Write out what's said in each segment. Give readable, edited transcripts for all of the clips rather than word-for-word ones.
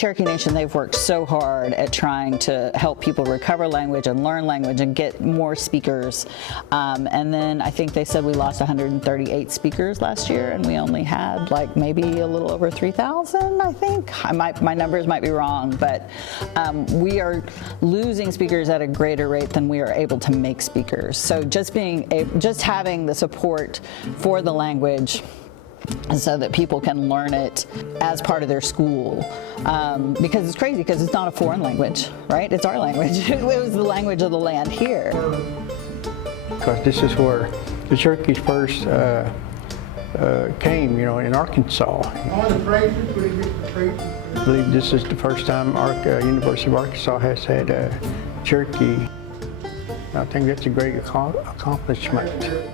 Cherokee Nation, they've worked so hard at trying to help people recover language and learn language and get more speakers. And then I think they said we lost 138 speakers last year, and we only had like maybe a little over 3,000, I think. My numbers might be wrong, but we are losing speakers at a greater rate than we are able to make speakers. So just having the support for the language so that people can learn it as part of their school. Because it's crazy, because it's not a foreign language, right? It's our language. It was the language of the land here. Because this is where the Cherokees first came, in Arkansas. I believe this is the first time University of Arkansas has had a Cherokee. I think that's a great accomplishment.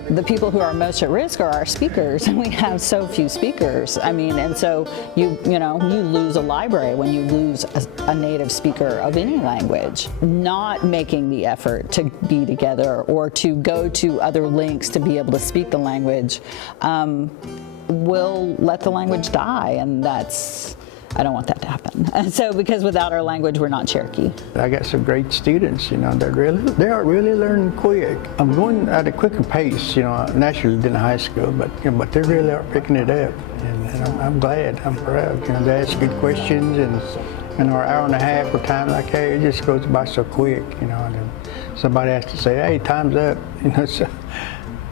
The people who are most at risk are our speakers, and we have so few speakers. I mean, and so you lose a library when you lose a native speaker of any language. Not making the effort to be together or to go to other links to be able to speak the language will let the language die, and I don't want that to happen. And so, because without our language, we're not Cherokee. I got some great students, they are really learning quick. I'm going at a quicker pace, naturally than high school, but they really are picking it up, and I'm glad, I'm proud. They ask good questions, and our hour and a half or time like that, it just goes by so quick, and then somebody has to say, hey, time's up, so.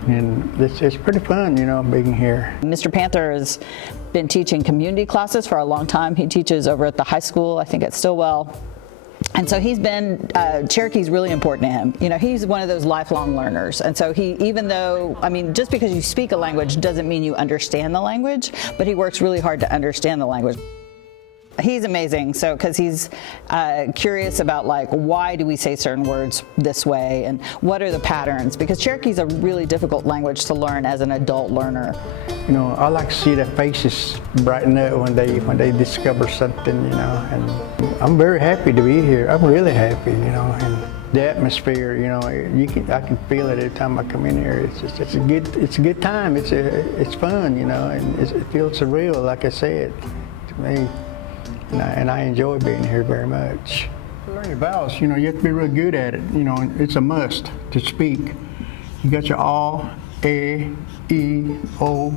And it's pretty fun, being here. Mr. Panther has been teaching community classes for a long time. He teaches over at the high school, I think at Stillwell. And so Cherokee's really important to him. He's one of those lifelong learners. And so just because you speak a language doesn't mean you understand the language, but he works really hard to understand the language. He's amazing, because he's curious about why do we say certain words this way and what are the patterns, because Cherokee's a really difficult language to learn as an adult learner. I like to see their faces brighten up when they discover something, and I'm very happy to be here. I'm really happy, and the atmosphere, I can feel it every time I come in here. It's a good time. It's fun, and it feels surreal, like I said, to me. And I enjoy being here very much. To learn your vowels, you have to be real good at it. It's a must to speak. You got your A, E, O,